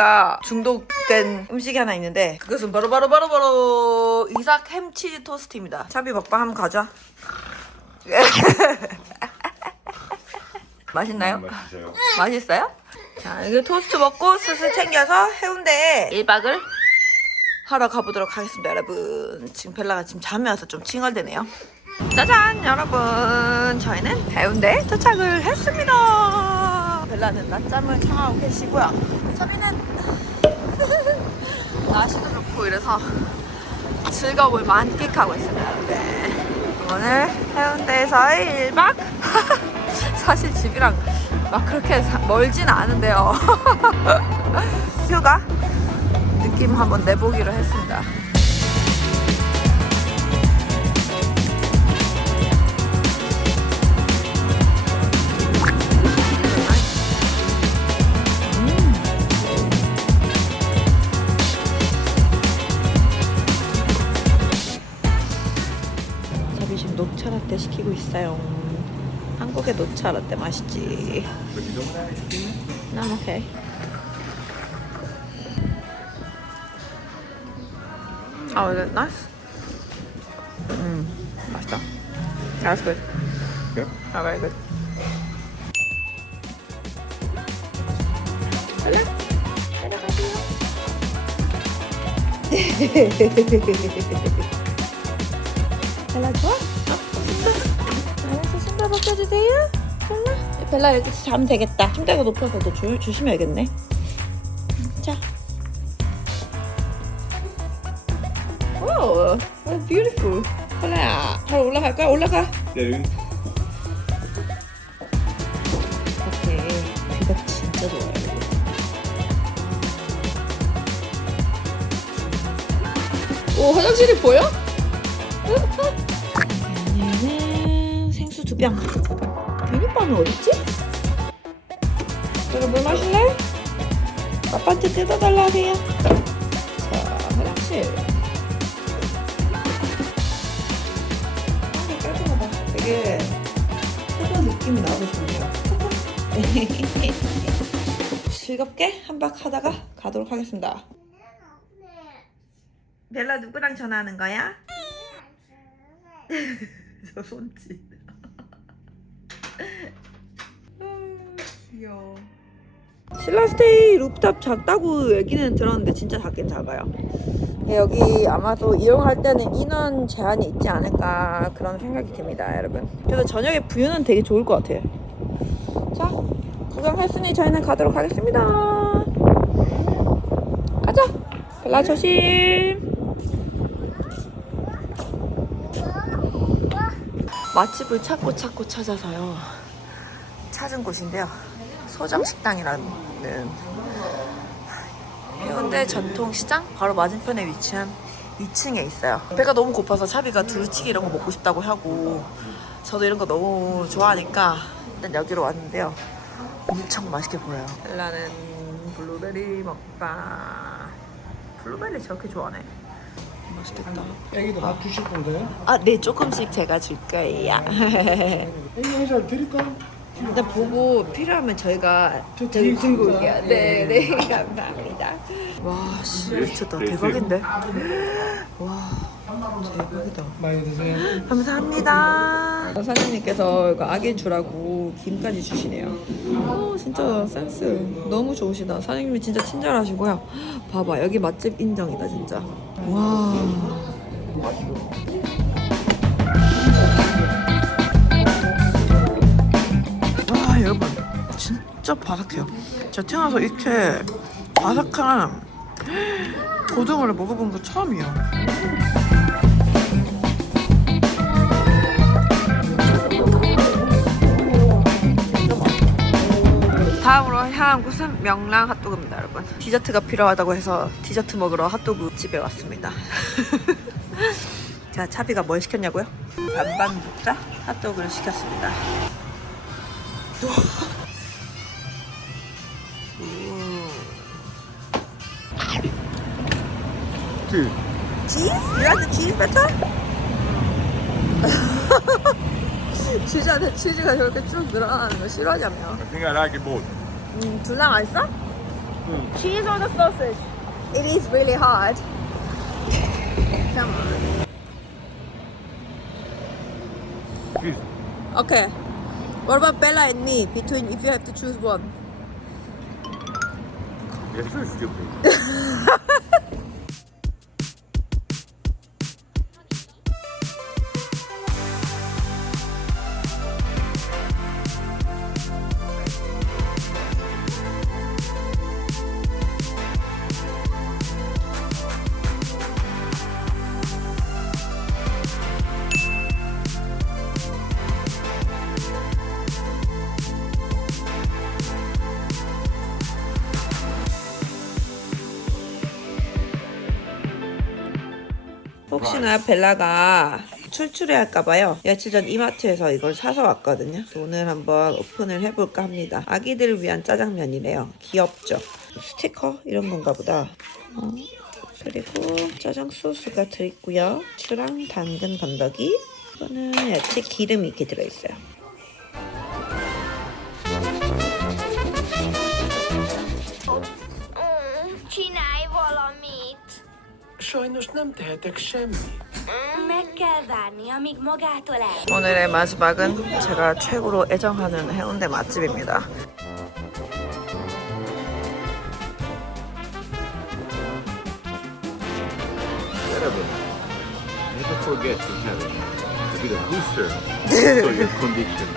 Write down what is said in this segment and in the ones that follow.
차비가 중독된 음식이 하나 있는데 그것은 바로 바로 바로 바로 이삭 햄치즈 토스트입니다. 차비 먹방 한번 가자. 맛있나요? 맛있어요. 맛있어요? 자, 이거 토스트 먹고 슬슬 챙겨서 해운대에 1박을 하러 가보도록 하겠습니다, 여러분. 지금 벨라가 지금 잠이 와서 좀 칭얼대네요. 짜잔, 여러분. 저희는 해운대에 도착을 했습니다. 벨라는 낮잠을 청하고 계시고요. 저희는 날씨도 좋고 이래서 즐거움을 만끽하고 있습니다. 네. 오늘 해운대에서의 1박 사실 집이랑 막 그렇게 사- 멀진 않은데요. 휴가 느낌 한번 내보기로 했습니다. 있어요. 한국의 녹차 라떼 맛있지. Okay. Oh, is it nice? Mm, 맛있다. That's good. Yeah. Oh, very good. Hello? 어? 신발? 벗겨주세요 벨라? 벨라 이렇게 자면 되겠다 침대가 높아서 너 조, 조심해야겠네 자 오, oh, beautiful 벨라야 바로 올라갈 거야? 올라가 dude. 오케이 귀가 진짜 좋아요 오 화장실이 보여? 병. 비눗방울 어딨지? 내가 물 마실래? 아빠한테 뜯어달라 하세요. 자, 화장실. 아, 깔끔하다. 되게 소금 느낌이 나고 좋네요. 즐겁게 한박 하다가 가도록 하겠습니다. 벨라 누구랑 전화하는 거야? 저 손짓. 음, 귀여워. 신라스테이 루프탑 작다고 얘기는 들었는데 진짜 작긴 작아요. 여기 아마도 이용할 때는 인원 제한이 있지 않을까 그런 생각이 듭니다, 여러분. 그래서 저녁에 뷰는 되게 좋을 것 같아요. 자, 구경했으니 저희는 가도록 하겠습니다. 가자. 벨라 조심. 맛집을 찾고 찾고 찾아서요. 찾은 곳인데요. 소정식당이라는 해운대 전통시장 바로 맞은편에 위치한 2층에 있어요. 배가 너무 고파서 차비가 두루치기 이런 거 먹고 싶다고 하고 저도 이런 거 너무 좋아하니까 일단 여기로 왔는데요. 엄청 맛있게 보여요. 벨라는 블루베리 먹방. 블루베리 저렇게 좋아하네. 맛있겠다. 애기도 밥 주실 건가요? 아, 네, 조금씩 제가 줄 거예요. 애기 한살 드릴까? 일단 보고 필요하면 저희가 저 저기 뒤에 들고 있습니다. 올게요. 네, 네, 감사합니다. 와, 씨, 미쳤다. 대박인데? 와, 대박이다. 많이 드세요. 감사합니다. 사장님께서 이거 아기 주라고 김까지 주시네요. 오, 진짜 센스 너무 좋으시다. 사장님이 진짜 친절하시고요. 봐봐, 여기 맛집 인정이다, 진짜. 와. 와, 여러분. 진짜 바삭해요. 제가 태어나서 이렇게 바삭한 고등어를 먹어본 거 처음이에요. 다음으로 향한 곳은 명랑 핫도그입니다, 여러분. 디저트가 필요하다고 해서 디저트 먹으러 핫도그 집에 왔습니다. 자, 차비가 뭘 시켰냐고요? 반반 먹자 핫도그를 시켰습니다. Dude. Cheese? You like the cheese better? 치즈한테 치즈가 저렇게 쭉 늘어나는 거 싫어하냐며. I think I like it both. 음, 둘 다 맛있어? Cheese or the sausage? It is really hard. Come on. Please. Okay. What about Bella and me? Between if you have to choose one. You're so stupid. 혹시나 벨라가 출출해 할까봐요. 며칠 전 이마트에서 이걸 사서 왔거든요. 오늘 한번 오픈을 해볼까 합니다. 아기들을 위한 짜장면이래요. 귀엽죠? 스티커 이런 건가 보다. 어, 그리고 짜장 소스가 들어있고요. 추랑 당근 건더기. 이거는 야채 기름이 이렇게 들어있어요. Sajnos nem tehetek semmit. Meg kell várni, amíg magától el. 오늘의 마지막은 제가 최고로 애정하는 해운대 맛집입니다. Whatever. Never forget to have a bit of booster for your condition.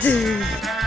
Dude.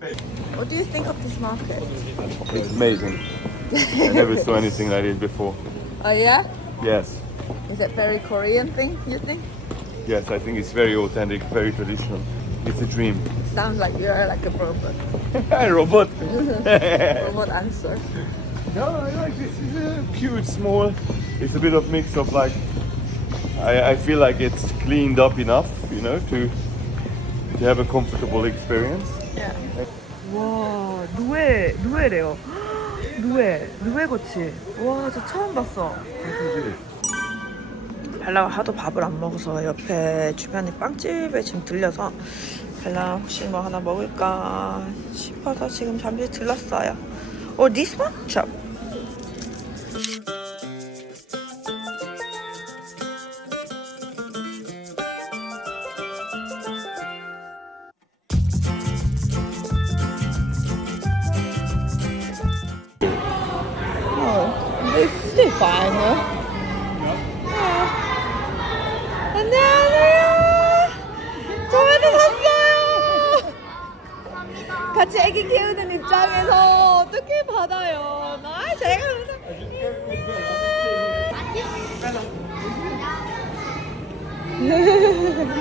What do you think of this market? It's amazing. I never saw anything like it before. Oh yeah? Yes. Is it very Korean thing, you think? Yes, I think it's very authentic, very traditional. It's a dream. Sounds like you are like a robot. a robot. robot answer. No, I like this. It's uh, cute, small. It's a bit of mix of like. I, I feel like it's cleaned up enough, you know, to to have a comfortable experience. 와 누에 누에래요. 누에 누에 거치. 와저 처음 봤어. 벨라가 하도 밥을 안 먹어서 옆에 주변에 빵집에 지금 들려서 벨라 혹시 뭐 하나 먹을까 싶어서 지금 잠시 들렀어요. Oh, this. Fine, huh? 안녕하세요. 저희도 샀어요. 같이 애기 키우는 입장에서 어떻게 받아요? 나 제가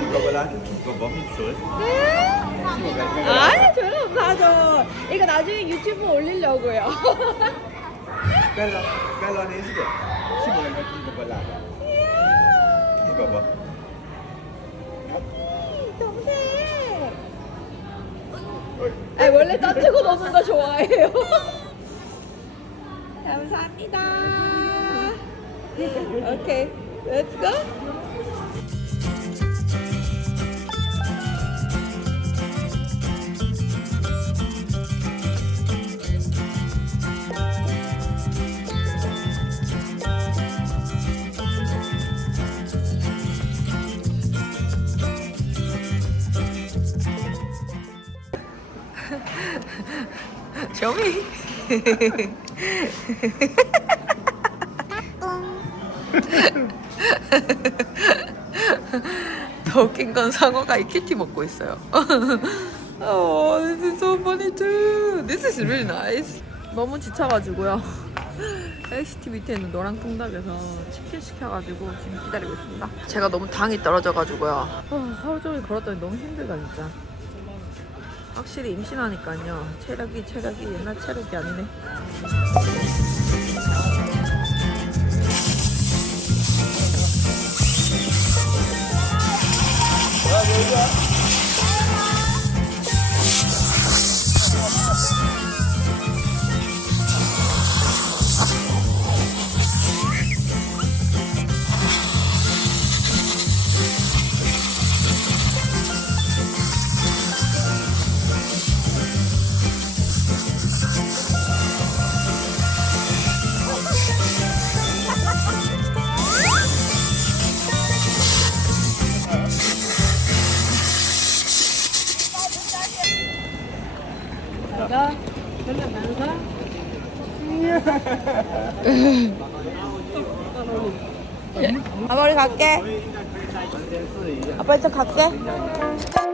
아니 저는 가죠. 이거 나중에 유튜브 올리려고요. Bella, Bella Nesga. Simone Martino Ballata. Baba. 동생. 아니 원래 따뜻고 노는 거 좋아해요. 감사합니다. 오케이, let's go. Show me. 더 웃긴 건 상어가 이 키티 먹고 있어요. oh, this is so funny too. This is really nice. 너무 지쳐가지고요. LCT 밑에 있는 노랑 통닭에서 치킨 시켜가지고 지금 기다리고 있습니다. 제가 너무 당이 떨어져가지고요. 어, 하루 종일 걸었더니 너무 힘들다 진짜. 확실히 임신하니까요. 체력이 체력이 옛날 체력이 아니네. 아 빠 우리 갈게. 아빠 일단 갈게.